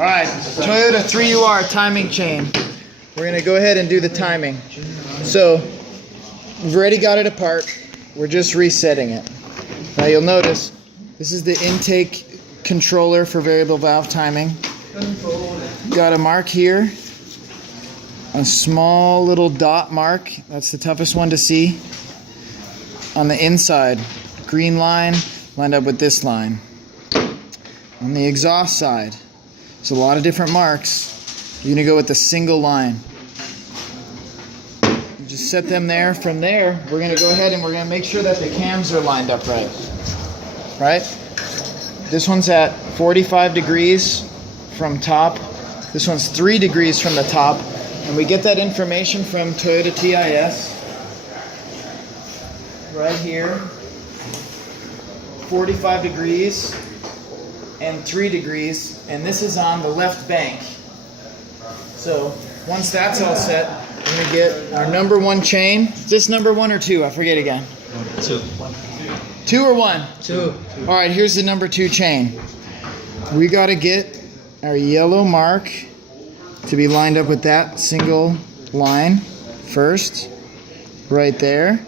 Alright, Toyota 3UR timing chain. We're going to go ahead and do the timing. So, we've already got it apart. We're just resetting it. Now you'll notice, this is the intake controller for variable valve timing. Got a mark here. A small little dot mark. That's the toughest one to see. On the inside, green line lined up with this line. On the exhaust side, there's a lot of different marks. You're going to go with the single line. You just set them there. From there, we're going to go ahead and we're going to make sure that the cams are lined up right. Right? This one's at 45 degrees from top. This one's 3 degrees from the top. And we get that information from Toyota TIS. Right here. 45 degrees. And 3 degrees, and this is on the left bank. So once that's all set, we're going to get our number 1 chain. Is this number 1 or 2? I forget again. 2. 2 or 1? 2. All right, here's the number 2 chain. We got to get our yellow mark to be lined up with that single line first, right there.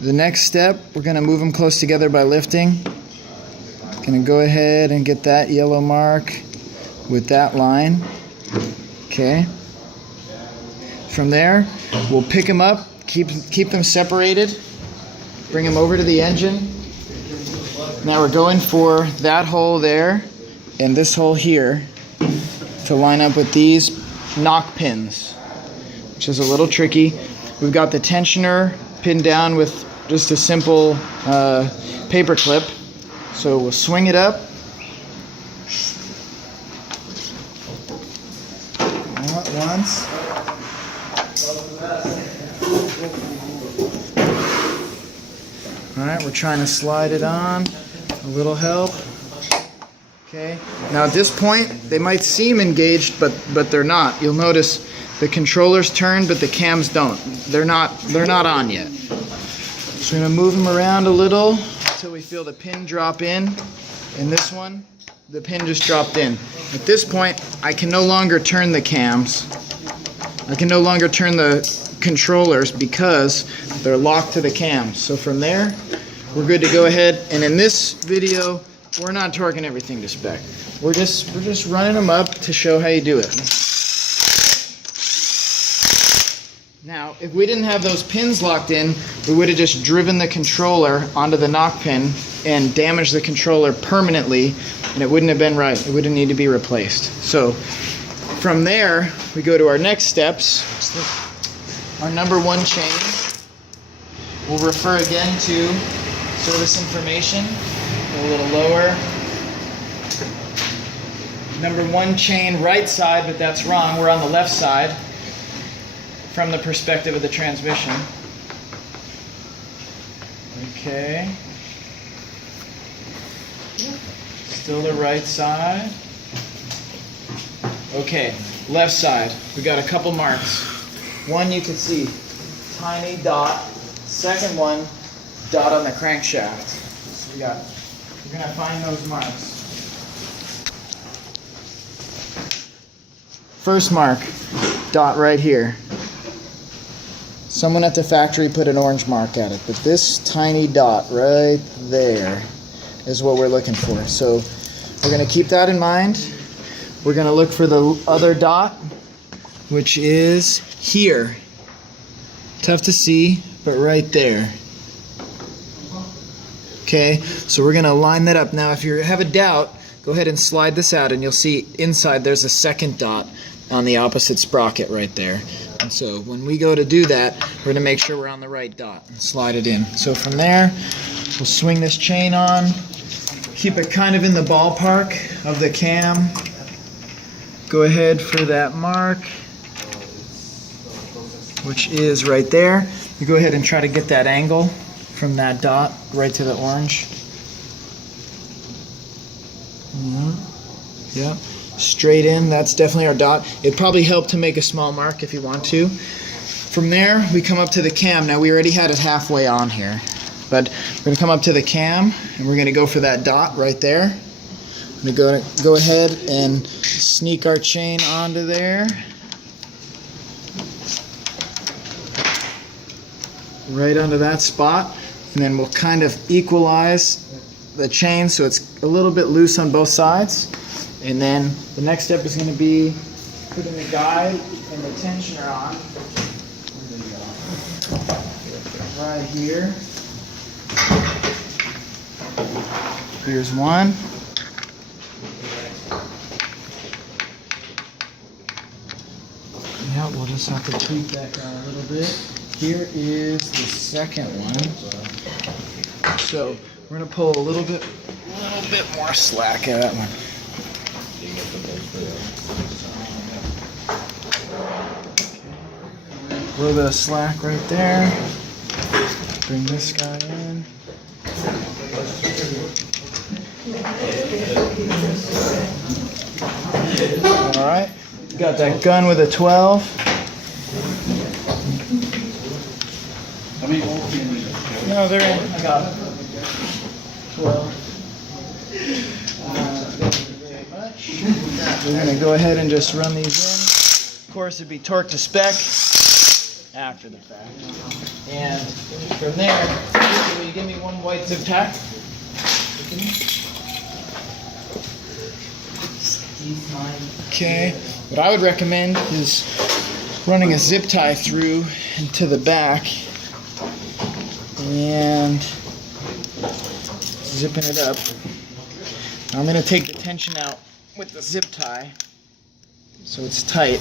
The next step, we're going to move them close together by lifting. Gonna go ahead and get that yellow mark with that line. Okay. From there, we'll pick them up, keep them separated, bring them over to the engine. Now we're going for that hole there and this hole here to line up with these knock pins, which is a little tricky. We've got the tensioner pinned down with just a simple paper clip. So we'll swing it up. Once. Alright, we're trying to slide it on. A little help. Okay. Now at this point, they might seem engaged, but they're not. You'll notice the controller's turned, but the cams don't. They're not on yet. So we're going to move them around a little until we feel the pin drop in. In this one, the pin just dropped in. At this point, I can no longer turn the cams. I can no longer turn the controllers because they're locked to the cams. So from there, we're good to go ahead. And in this video, we're not torquing everything to spec. We're just running them up to show how you do it. Now, if we didn't have those pins locked in, we would have just driven the controller onto the knock pin and damaged the controller permanently, and it wouldn't have been right. It would have needed to be replaced. So, from there, we go to our next steps. Our number 1 chain. We'll refer again to service information. A little lower. Number 1 chain, right side, but that's wrong. We're on the left side. From the perspective of the transmission. Okay. Still the right side. Okay, left side. We got a couple marks. One you can see, tiny dot. Second one, dot on the crankshaft. So we're gonna find those marks. First mark, dot right here. Someone at the factory put an orange mark at it, but this tiny dot right there is what we're looking for. So we're going to keep that in mind. We're going to look for the other dot, which is here. Tough to see, but right there. Okay, so we're going to line that up. Now if you have a doubt, go ahead and slide this out and you'll see inside there's a second dot on the opposite sprocket right there. And so when we go to do that, we're going to make sure we're on the right dot and slide it in. So from there, we'll swing this chain on, keep it kind of in the ballpark of the cam. Go ahead for that mark, which is right there. You go ahead and try to get that angle from that dot right to the orange. Yep. Straight in, that's definitely our dot. It'd probably help to make a small mark if you want to. From there, we come up to the cam. Now, we already had it halfway on here, but we're going to come up to the cam, and we're going to go for that dot right there. I'm going to go ahead and sneak our chain onto there. Right onto that spot. And then we'll kind of equalize the chain so it's a little bit loose on both sides. And then the next step is going to be putting the guide and the tensioner on. Right here. Here's one. Yeah, we'll just have to tweak that down a little bit. Here is the second one. So we're gonna pull a little bit more slack out of that one. A little bit of slack right there. Bring this guy in. All right, got that gun with a 12. No, they're in. I got it. 12. Very much. We're going to go ahead and just run these in. Of course, it'd be torque to spec after the fact. And from there, will you give me one white zip tie? Okay. What I would recommend is running a zip tie through into the back and zipping it up. I'm going to take the tension out with the zip tie so it's tight.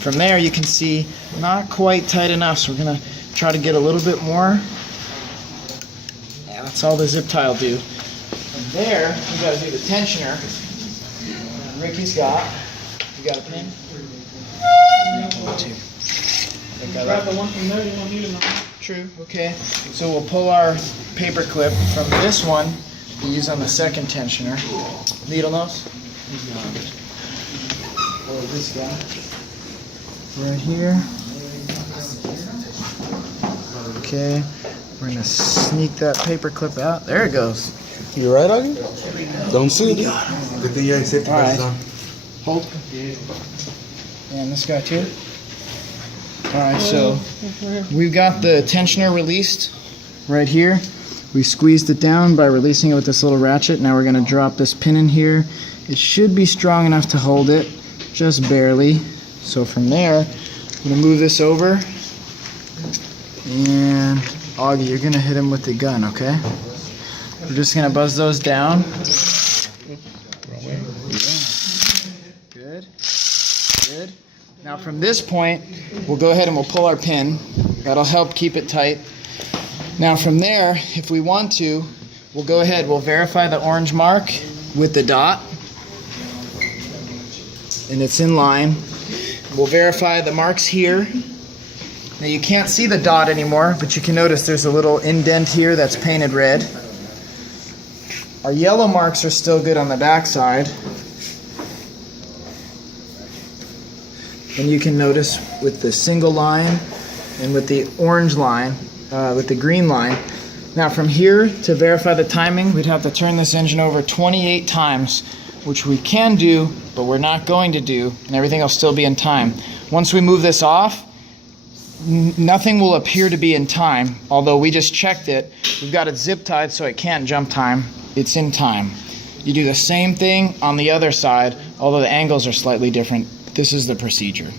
From there you can see not quite tight enough, so we're going to try to get a little bit more. Yeah, that's all the zip tie will do. From there you got to do the tensioner. Ricky's got. You got a pin? Grab the one from there, you don't need another. True, okay. So we'll pull our paper clip from this one to use on the second tensioner. Needle nose? Or this guy. Right here. Okay. We're gonna sneak that paper clip out. There it goes. You right, Augie? Don't see it. Good thing you ain't safety Alright. on. Hold. And this guy too. Alright, so we've got the tensioner released right here. We squeezed it down by releasing it with this little ratchet. Now we're going to drop this pin in here. It should be strong enough to hold it, just barely. So from there, I'm going to move this over. And Augie, you're going to hit him with the gun, okay? We're just going to buzz those down. Good. Good. Now from this point, we'll go ahead and we'll pull our pin. That'll help keep it tight. Now from there, if we want to, we'll go ahead, we'll verify the orange mark with the dot. And it's in line. We'll verify the marks here. Now you can't see the dot anymore, but you can notice there's a little indent here that's painted red. Our yellow marks are still good on the back side. And you can notice with the single line and with the orange line, with the green line. Now from here to verify the timing, we'd have to turn this engine over 28 times, which we can do, but we're not going to do, and everything will still be in time. Once we move this off, nothing will appear to be in time, although we just checked it. We've got it zip tied so it can't jump time. It's in time. You do the same thing on the other side, although the angles are slightly different. This is the procedure.